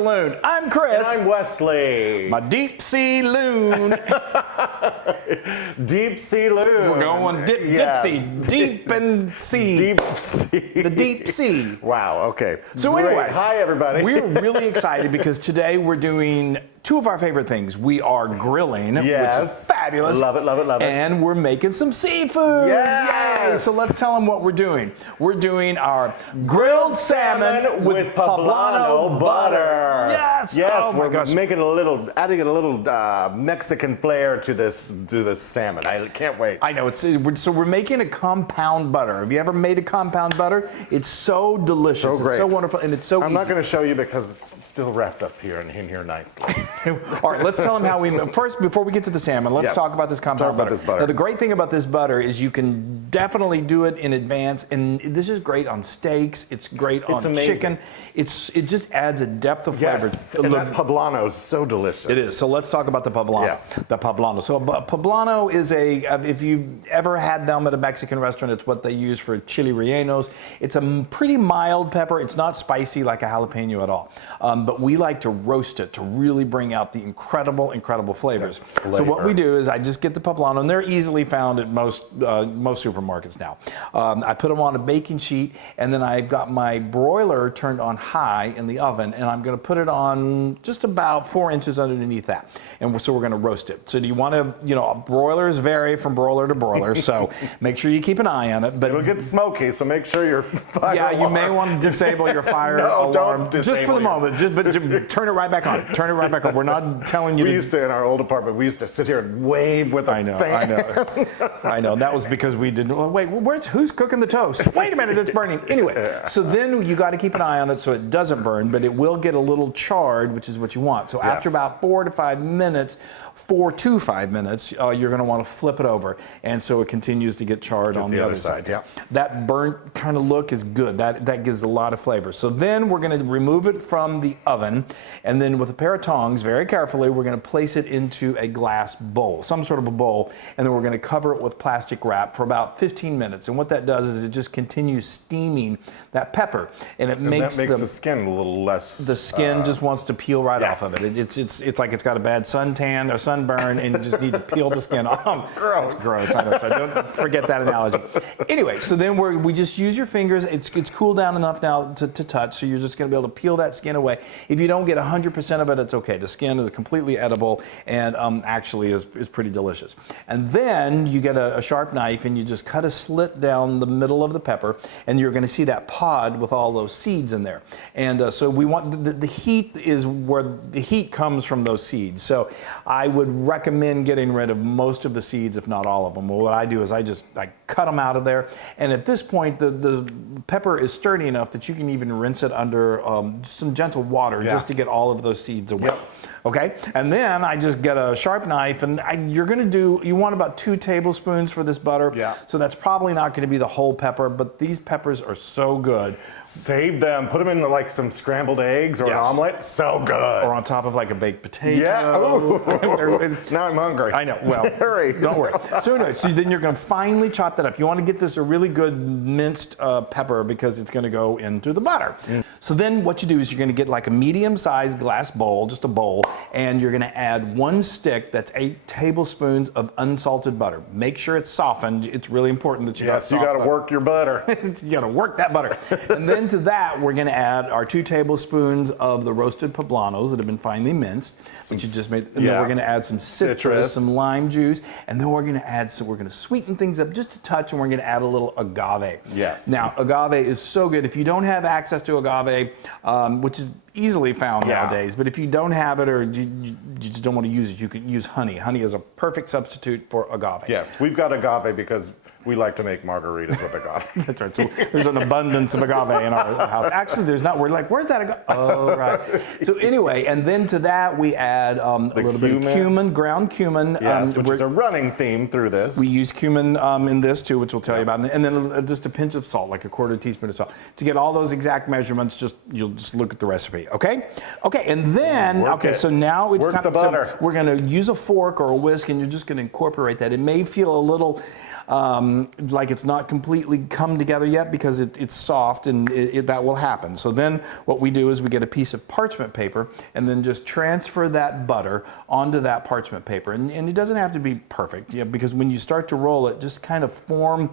Loon. I'm Chris. And I'm Wesley. My deep sea loon. Deep sea loon. We're going Yes. dipsy, deep and sea. Deep sea. The deep sea. Wow, okay. So Great. anyway, hi everybody. We're really excited because today we're doing two of our favorite things. We are grilling, Yes. which is fabulous. Love it, love it, love it. And we're making some seafood. Yes. Yay! So let's tell them what we're doing. We're doing our grilled salmon with poblano butter. Yes. Yes, Oh my we're gosh. making adding a little Mexican flair to this salmon. I can't wait. I know, so we're making a compound butter. Have you ever made a compound butter? It's so delicious. So great. It's so wonderful, and it's so I'm easy. not going to show you because it's still wrapped up here and in here nicely. All right, let's tell them how we. First, before we get to the salmon, let's Yes. talk about this compound butter. This butter. Now, the great thing about this butter is you can definitely do it in advance, and this is great on steaks. It's great on amazing. chicken. It just adds a depth of flavor. Yes, and that poblano is so delicious. It is. So let's talk about the poblano. Yes. The poblano. So poblano is if you've ever had them at a Mexican restaurant, it's what they use for chili rellenos. It's a pretty mild pepper. It's not spicy like a jalapeno at all. But we like to roast it to really bring out the incredible flavors. So what we do is I just get the poblano, and they're easily found at most supermarkets now. I put them on a baking sheet, and then I've got my broiler turned on high in the oven, and I'm going to put it on just about 4 inches underneath that. And so we're going to roast it. So do you want to, broilers vary from broiler to broiler, so make sure you keep an eye on it. But it'll get smoky, so make sure your fire you alarm. may want to disable your fire No, alarm don't just for disable the moment. Just turn it right back on. Turn it right back on. We're not telling you We used to, in our old apartment, we used to sit here and wave with a fan. I know. That was because we didn't. Well, wait, who's cooking the toast? Wait a minute, it's burning. Anyway, so then you got to keep an eye on it so it doesn't burn, but it will get a little charred, which is what you want. So after about 4 to 5 minutes, you're going to want to flip it over, and so it continues to get charred on the other side. Yeah. That burnt kind of look is good. That gives a lot of flavor. So then we're going to remove it from the oven, and then with a pair of tongs, very carefully, we're going to place it into a glass bowl, some sort of a bowl, and then we're going to cover it with plastic wrap for about 15 minutes. And what that does is it just continues steaming that pepper, and it makes the skin a little less. The skin just wants to peel right off of it. It's like it's got a bad suntan or sunburn, and you just need to peel the skin off. Gross. It's gross. I know. So don't forget that analogy. Anyway, so then we just use your fingers. It's cooled down enough now to touch, so you're just going to be able to peel that skin away. If you don't get 100% of it, it's okay. The skin is completely edible and actually is pretty delicious. And then you get a sharp knife and you just cut a slit down the middle of the pepper, and you're going to see that pod with all those seeds in there. And so we want the heat is where the heat comes from those seeds. So I would recommend getting rid of most of the seeds, if not all of them. Well, what I do is I cut them out of there, and at this point the pepper is sturdy enough that you can even rinse it under some gentle water just to get all of those seeds away. Yep. Okay, and then I just get a sharp knife, and you want about 2 tablespoons for this butter. Yeah. So that's probably not going to be the whole pepper, but these peppers are so good. Save them. Put them in like some scrambled eggs or an omelet. So good. Or on top of like a baked potato. Yeah. Ooh. Now I'm hungry. I know. Well, don't worry. So anyway, then you're going to finely chop that up. You want to get this a really good minced pepper because it's going to go into the butter. So then what you do is you're going to get like a medium-sized glass bowl, just a bowl, and you're going to add 1 stick, that's 8 tablespoons of unsalted butter. Make sure it's softened. It's really important that you got soft butter. You got to work your butter. You got to work that butter. And then to that, we're going to add our 2 tablespoons of the roasted poblanos that have been finely minced, which you just made. And then we're going to add some citrus, some lime juice, and then we're going to sweeten things up just a touch, and we're going to add a little agave. Yes. Now, agave is so good. If you don't have access to agave, which is easily found nowadays, but if you don't have it or you just don't want to use it, you can use honey. Honey is a perfect substitute for agave. Yes, we've got agave because we like to make margaritas with agave. That's right. So there's an abundance of agave in our house. Actually, there's not. We're like, where's that agave? Oh, right. So anyway, and then to that we add a little bit of cumin, ground cumin. Yes, which is a running theme through this. We use cumin in this too, which we'll tell you about, and then just a pinch of salt, like a 1/4 teaspoon of salt. To get all those exact measurements, you'll just look at the recipe. Okay. Okay, and then so now it's time. The butter. So we're going to use a fork or a whisk, and you're just going to incorporate that. It may feel a little like it's not completely come together yet because it's soft, and that will happen. So then what we do is we get a piece of parchment paper and then just transfer that butter onto that parchment paper. And it doesn't have to be perfect, because when you start to roll it, just kind of form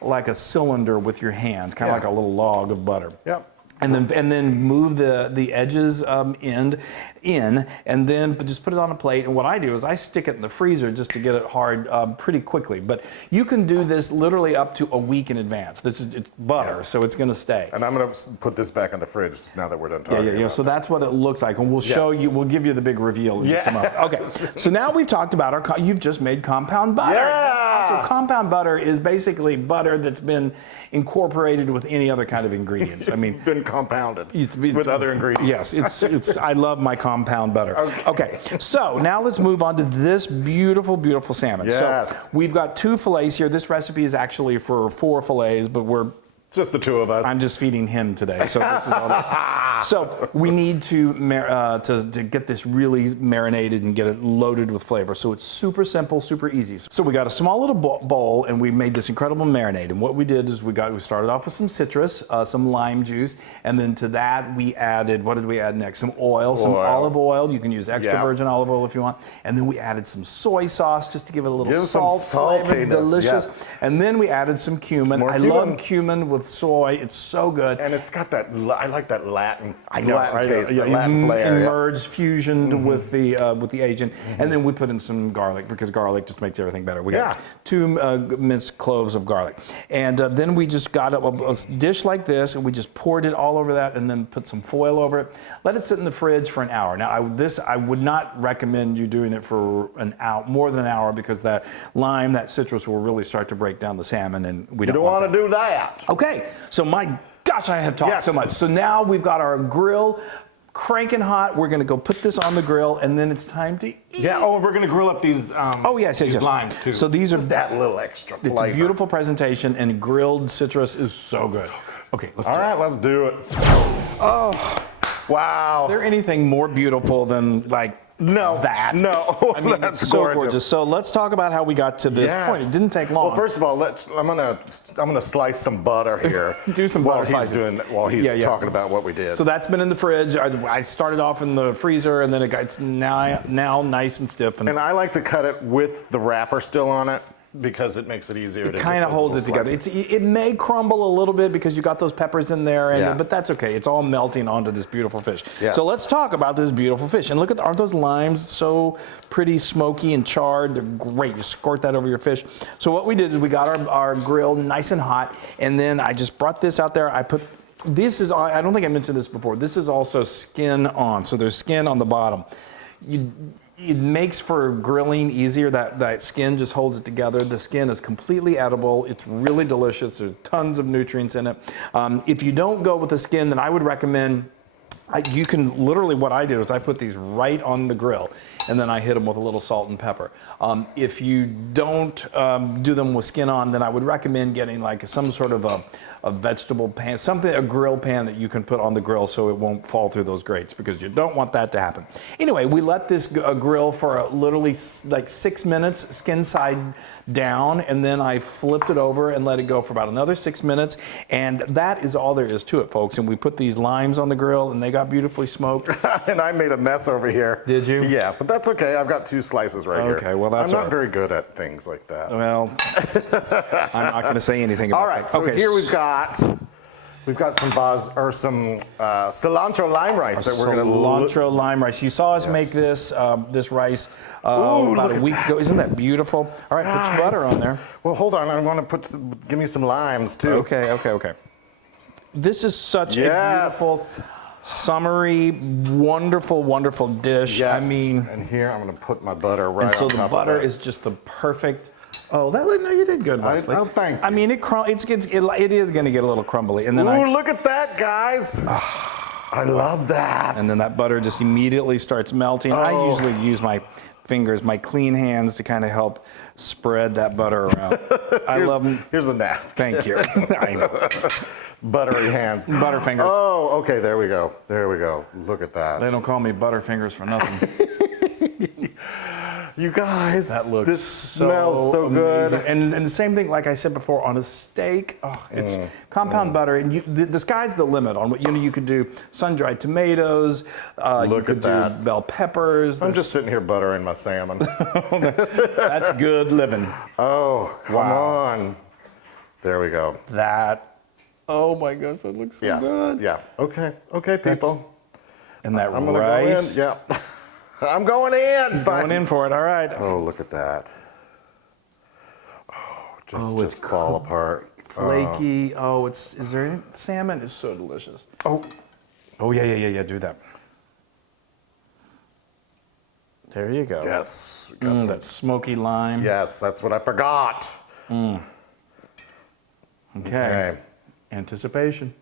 like a cylinder with your hands, kind of like a little log of butter. Yep. And then move the edges end in, and then just put it on a plate. And what I do is I stick it in the freezer just to get it hard pretty quickly. But you can do this literally up to a week in advance. It's butter, so it's going to stay. And I'm going to put this back in the fridge now that we're done talking. Yeah. So that's what it looks like, and we'll show you. We'll give you the big reveal in just a moment. Okay. So now we've talked about you've just made compound butter. Yeah. So compound butter is basically butter that's been incorporated with any other kind of ingredients. I mean, been compounded with other ingredients. Yes, it's. I love my compound butter. Okay, so now let's move on to this beautiful, beautiful salmon. Yes. So we've got 2 fillets here. This recipe is actually for 4 fillets, but just the 2 of us. I'm just feeding him today, so this is all that. So we need to get this really marinated and get it loaded with flavor. So it's super simple, super easy. So we got a small little bowl, and we made this incredible marinade. And what we did is we started off with some citrus, some lime juice, and then to that we added, what did we add next? Some oil, some olive oil. You can use extra virgin olive oil if you want. And then we added some soy sauce just to give it a little salt flavor, delicious. Yes. And then we added some cumin. I love cumin with soy. It's so good. And it's got that, I like that Latin taste, Latin flair. Merged, fusioned with the Asian. And then we put in some garlic, because garlic just makes everything better. We got 2 minced cloves of garlic. And then we just got a dish like this, and we just poured it all over that, and then put some foil over it. Let it sit in the fridge for an hour. Now, I would not recommend you doing it for an hour, more than an hour, because that lime, that citrus will really start to break down the salmon, and we don't want to do that. Okay, so my gosh, I have talked so much. So now we've got our grill cranking hot. We're going to go put this on the grill, and then it's time to eat. Yeah. Oh, we're going to grill up these. These limes too. So these are that little extra flavor. It's a beautiful presentation, and grilled citrus is so good. Okay, let's do it. Oh, wow. Is there anything more beautiful than that? No. I mean, that's it's so gorgeous. So let's talk about how we got to this point. It didn't take long. Well, first of all, I'm gonna slice some butter here. Do some butter while he's talking about what we did. So that's been in the fridge. I started off in the freezer, and then it's now nice and stiff. And I like to cut it with the wrapper still on it, because it makes it easier to kind of holds it together. It may crumble a little bit because you got those peppers in there, but that's okay. It's all melting onto this beautiful fish. Yeah. So let's talk about this beautiful fish. And look aren't those limes so pretty smoky and charred? They're great. You squirt that over your fish. So what we did is we got our grill nice and hot, and then I just brought this out there. I don't think I mentioned this before. This is also skin on. So there's skin on the bottom. It makes for grilling easier. That skin just holds it together. The skin is completely edible. It's really delicious. There's tons of nutrients in it. If you don't go with the skin, then I would recommend, you can literally, what I do is I put these right on the grill, and then I hit them with a little salt and pepper. If you don't do them with skin on, then I would recommend getting like some sort of a vegetable pan, a grill pan that you can put on the grill so it won't fall through those grates, because you don't want that to happen. Anyway, we let this grill for literally like 6 minutes, skin side down, and then I flipped it over and let it go for about another 6 minutes, and that is all there is to it, folks. And we put these limes on the grill, and they got beautifully smoked. And I made a mess over here. Did you? Yeah, but that's okay. I've got 2 slices right here. Okay, well that's I'm not very good at things like that. Well, I'm not going to say anything about that. All right, so here we've got some cilantro lime rice that we're going to cilantro lime rice. You saw us make this rice about a week ago. Isn't that beautiful? All right, put your butter on there. Well, hold on. I want to give me some limes too. Okay. This is such a beautiful, summery, wonderful, wonderful dish. Yes. I mean, and here I'm going to put my butter right on top of it. And so the butter is just the perfect. Oh, no, you did good, Wesley. Thank you. I mean, it is going to get a little crumbly, and then look at that, guys! I love that. And then that butter just immediately starts melting. I usually use my fingers, my clean hands, to kind of help spread that butter around. I love them. Here's a napkin. Thank you. I know. Buttery hands. Butterfingers. Oh, okay. There we go. Look at that. They don't call me Butterfingers for nothing. You guys, That looks this smells so amazing. good. And the same thing, like I said before, on a steak. Oh, it's compound butter, and the sky's the limit on what you could do. Sun-dried tomatoes. Look you could at that. do bell peppers. I'm just sitting here buttering my salmon. That's good living. Oh, come on. There we go. That. Oh my gosh, that looks so good. Yeah. Okay. Okay, people. And that I'm gonna rice. go in. Yeah. I'm going in. He's going in for it. All right. Oh, look at that. Oh, it's just fall apart. Flaky. Is there any salmon? It's so delicious. Oh, Yeah. Do that. There you go. yes. We got some- That smoky lime. Yes, that's what I forgot. Okay. Anticipation.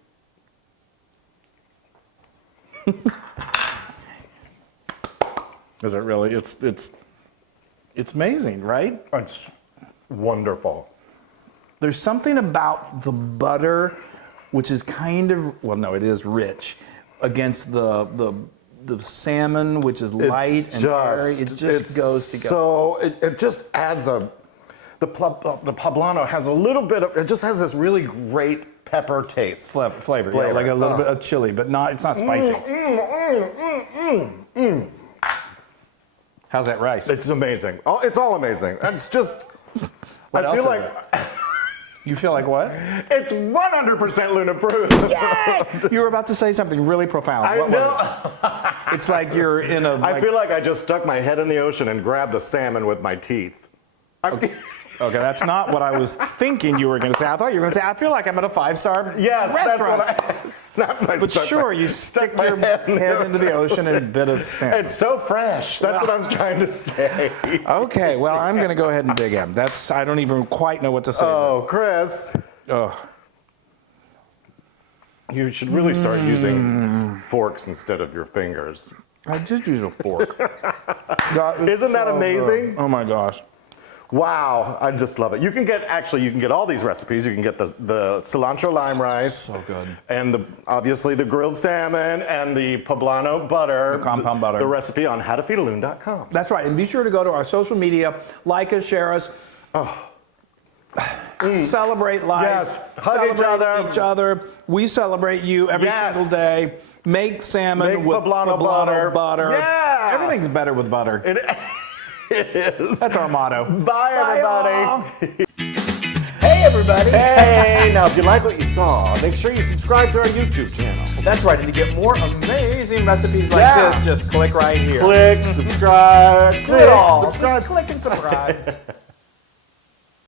Is it really? It's amazing, right? It's wonderful. There's something about the butter, which is kind of, well, no, it is rich, against the salmon, which is light and airy. It just goes together. So it just adds the Poblano has a little bit of, it just has this really great pepper taste. Flavor. Yeah, like a little bit of chili, but it's not spicy. How's that rice? It's amazing. It's all amazing. It's just, What I feel else is like You feel like what? it's 100% Loon approved. You were about to say something really profound. I What know. was it? It's like you're in a. I feel like I just stuck my head in the ocean and grabbed the salmon with my teeth. Okay, that's not what I was thinking you were going to say. I thought you were going to say, I feel like I'm at a 5-star Yes, restaurant. that's what I. Not my But sure, you stick my your head in head the into the ocean and bit a salmon. It's so fresh. That's what I was trying to say. Okay, well, I'm going to go ahead and dig in. I don't even quite know what to say. Oh, Chris. Oh. You should really start using forks instead of your fingers. I just use a fork. Isn't that amazing? Good. Oh my gosh. Wow, I just love it. You can get all these recipes. You can get the cilantro lime rice. So good. And obviously the grilled salmon and the Poblano butter. The compound butter. The recipe on howtofeedaloon.com. That's right. And be sure to go to our social media, like us, share us. Celebrate life. Yes. Hug Celebrate each other. We celebrate you every single day. Make salmon Make with Poblano butter. Yeah. Everything's better with butter. It is. That's our motto. Bye, everybody. y'all. Hey, everybody. Hey, now if you like what you saw, make sure you subscribe to our YouTube channel. That's right. And to get more amazing recipes like this, just click right here. Click, subscribe, Do it all. subscribe. Just click and subscribe.